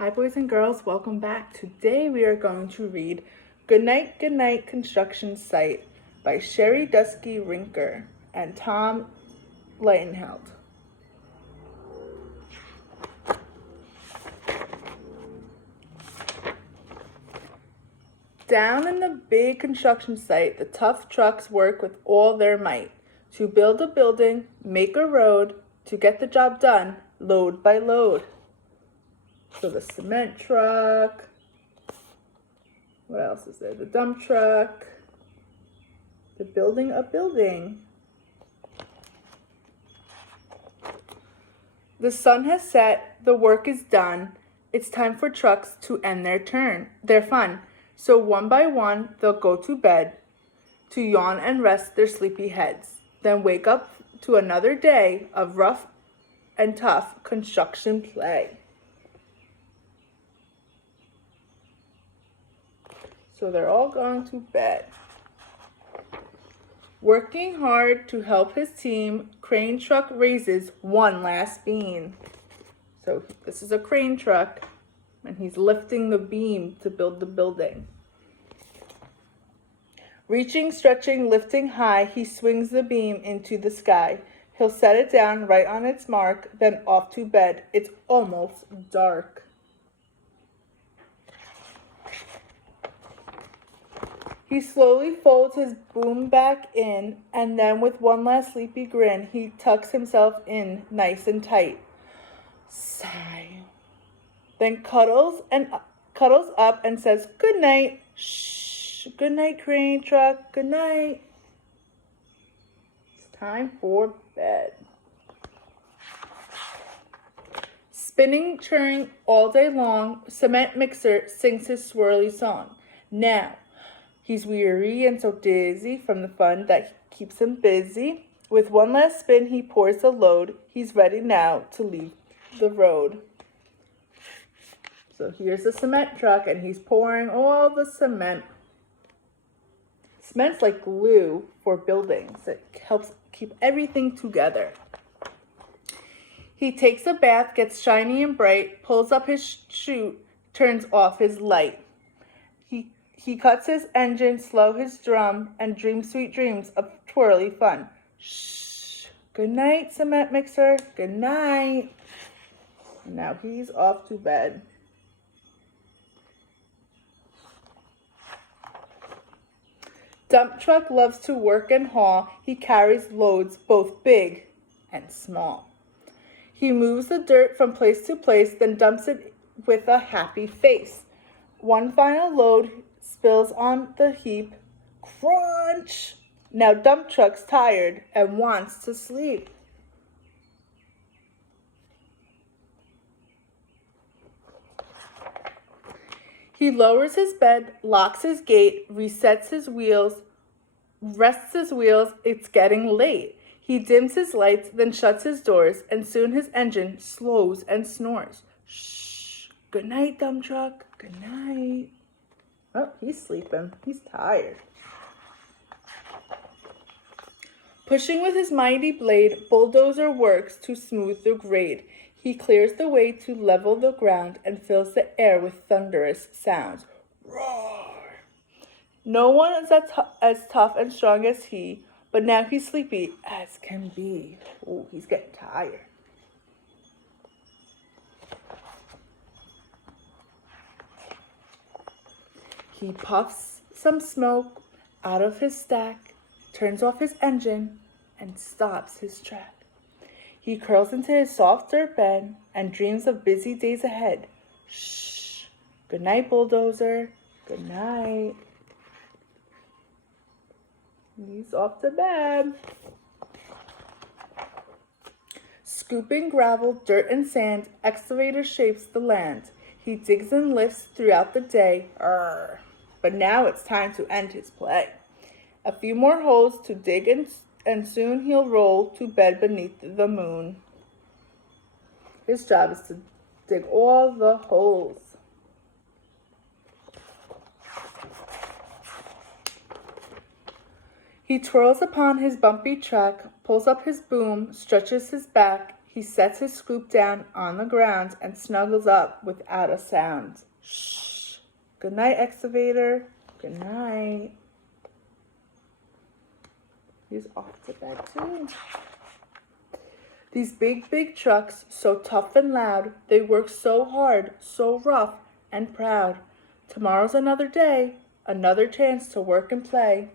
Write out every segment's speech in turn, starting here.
Hi boys and girls, welcome back. Today we are going to read Goodnight, Goodnight Construction Site by Sherry Dusky Rinker and Tom Lightenheld. Down in the big construction site, the tough trucks work with all their might to build a building, make a road, to get the job done, load by load. So the cement truck, what else is there? The dump truck, they're building a building. The sun has set, the work is done. It's time for trucks to end their fun. So one by one, they'll go to bed to yawn and rest their sleepy heads, then wake up to another day of rough and tough construction play. So they're all going to bed. Working hard to help his team, crane truck raises one last beam. So this is a crane truck, and he's lifting the beam to build the building. Reaching, stretching, lifting high, he swings the beam into the sky. He'll set it down right on its mark, then off to bed. It's almost dark. He slowly folds his boom back in, and then with one last sleepy grin, he tucks himself in nice and tight. Sigh. Then cuddles up and says, "Good night." Shh. Good night, crane truck. Good night. It's time for bed. Spinning, churning all day long, cement mixer sings his swirly song. Now, he's weary and so dizzy from the fun that keeps him busy. With one last spin, he pours the load. He's ready now to leave the road. So here's the cement truck, and he's pouring all the cement. Cement's like glue for buildings. It helps keep everything together. He takes a bath, gets shiny and bright, pulls up his chute, turns off his light. He cuts his engine, slow his drum, and dreams sweet dreams of twirly fun. Shh. Good night, cement mixer. Good night. And now he's off to bed. Dump truck loves to work and haul. He carries loads both big and small. He moves the dirt from place to place, then dumps it with a happy face. One final load spills on the heap. Crunch! Now dump truck's tired and wants to sleep. He lowers his bed, locks his gate, resets his wheels, rests his wheels. It's getting late. He dims his lights, then shuts his doors, and soon his engine slows and snores. Shh. Good night, dump truck. Good night. Oh, he's sleeping. He's tired. Pushing with his mighty blade, bulldozer works to smooth the grade. He clears the way to level the ground and fills the air with thunderous sounds. Roar! No one is as tough and strong as he, but now he's sleepy as can be. Oh, he's getting tired. He puffs some smoke out of his stack, turns off his engine, and stops his track. He curls into his soft dirt bed and dreams of busy days ahead. Shh. Good night, bulldozer. Good night. He's off to bed. Scooping gravel, dirt, and sand, excavator shapes the land. He digs and lifts throughout the day. But now it's time to end his play. A few more holes to dig and soon he'll roll to bed beneath the moon. His job is to dig all the holes. He twirls upon his bumpy track, pulls up his boom, stretches his back. He sets his scoop down on the ground and snuggles up without a sound. Shh. Good night, excavator. Good night. He's off to bed too. These big trucks, so tough and loud, they work so hard, so rough and proud. Tomorrow's another day, another chance to work and play.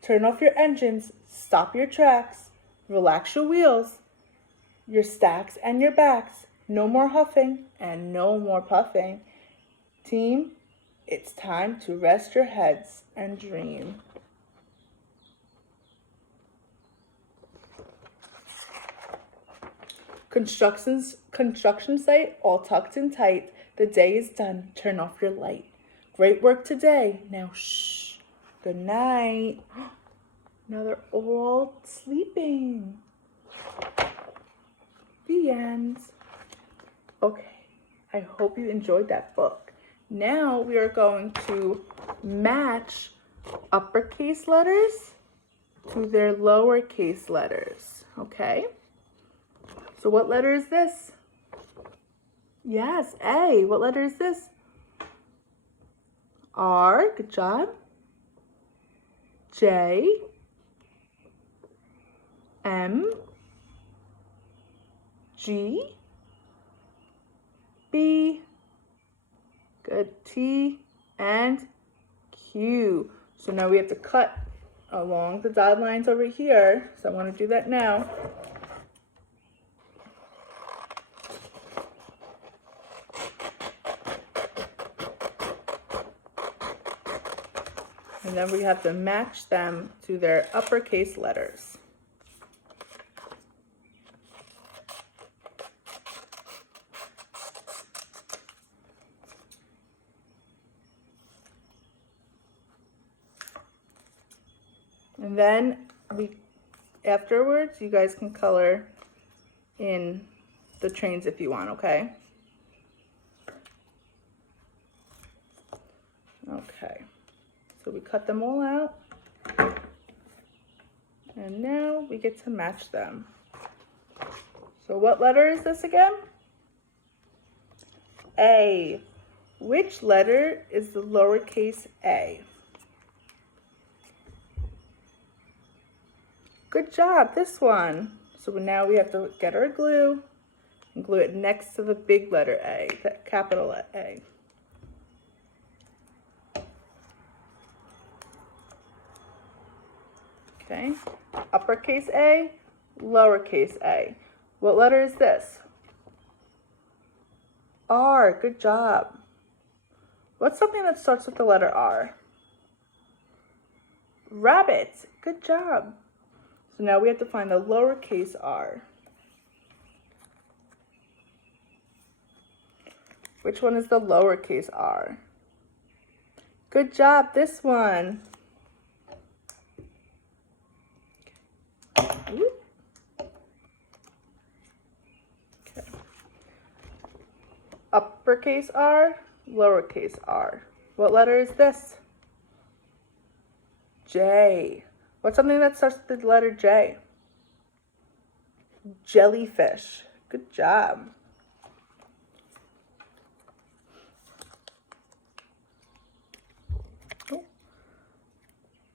Turn off your engines, stop your tracks, relax your wheels, your stacks and your backs. No more huffing and no more puffing. Team, it's time to rest your heads and dream. Construction site all tucked in tight. The day is done. Turn off your light. Great work today. Now shh. Good night. Now they're all sleeping. The end. Okay. I hope you enjoyed that book. Now we are going to match uppercase letters to their lowercase letters. Okay? So what letter is this? Yes, A. What letter is this? R. Good job. J. M. G. B. Good. T. And Q. So now we have to cut along the dotted lines over here. So I want to do that now. And then we have to match them to their uppercase letters. And then afterwards, you guys can color in the trains if you want, okay? Okay. So we cut them all out, and now we get to match them. So what letter is this again? A. Which letter is the lowercase a? Good job, this one. So now we have to get our glue and glue it next to the big letter A, the capital A. Okay, uppercase A, lowercase a. What letter is this? R, good job. What's something that starts with the letter R? Rabbit, good job. So now we have to find the lowercase r. Which one is the lowercase r? Good job, this one. Okay. Uppercase R, lowercase r. What letter is this? J. What's something that starts with the letter J? Jellyfish. Good job.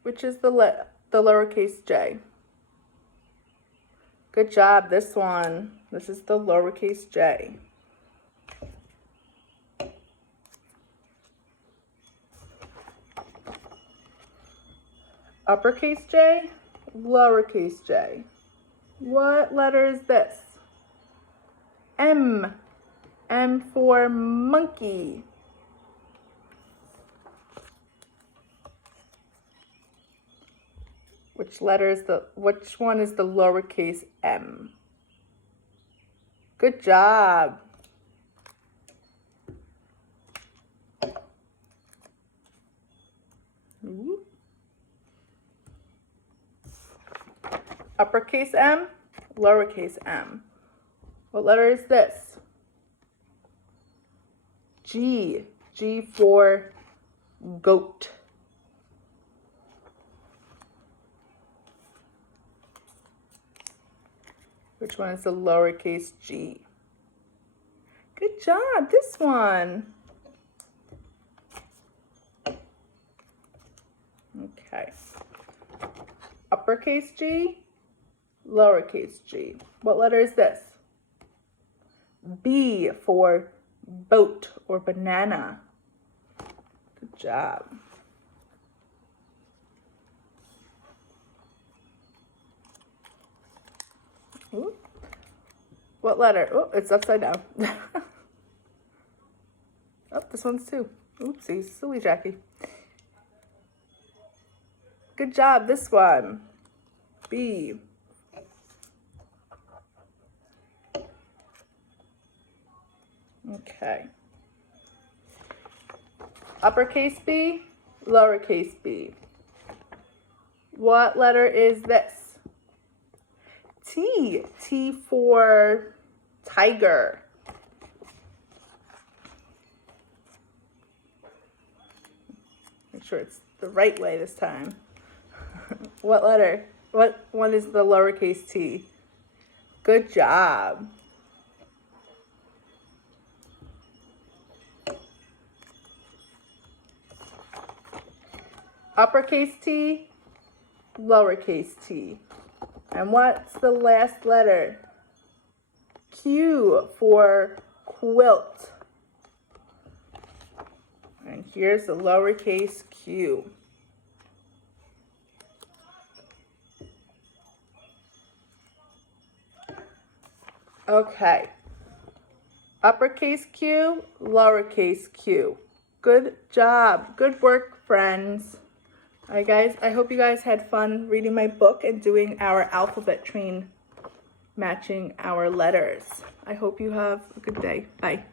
Which is the lowercase j? Good job, this one. This is the lowercase j. Uppercase j, lowercase j. What letter is this? M. M for monkey. Which one is the lowercase m? Good job. Ooh. Uppercase M, lowercase m. What letter is this? G. G for goat. Which one is the lowercase g? Good job, this one. Okay. Uppercase G, lowercase g. What letter is this? B for boat or banana. Good job. Ooh. What letter? Oh, it's upside down. Oh, this one's too. Oopsie, silly Jackie. Good job, this one. B. Okay. Uppercase B, lowercase b. What letter is this? T. T for tiger. Make sure it's the right way this time. What letter? What one is the lowercase t? Good job. Uppercase T, lowercase t. And what's the last letter? Q for quilt. And here's the lowercase q. Okay. Uppercase Q, lowercase q. Good job. Good work, friends. All right, guys, I hope you guys had fun reading my book and doing our alphabet train, matching our letters. I hope you have a good day. Bye.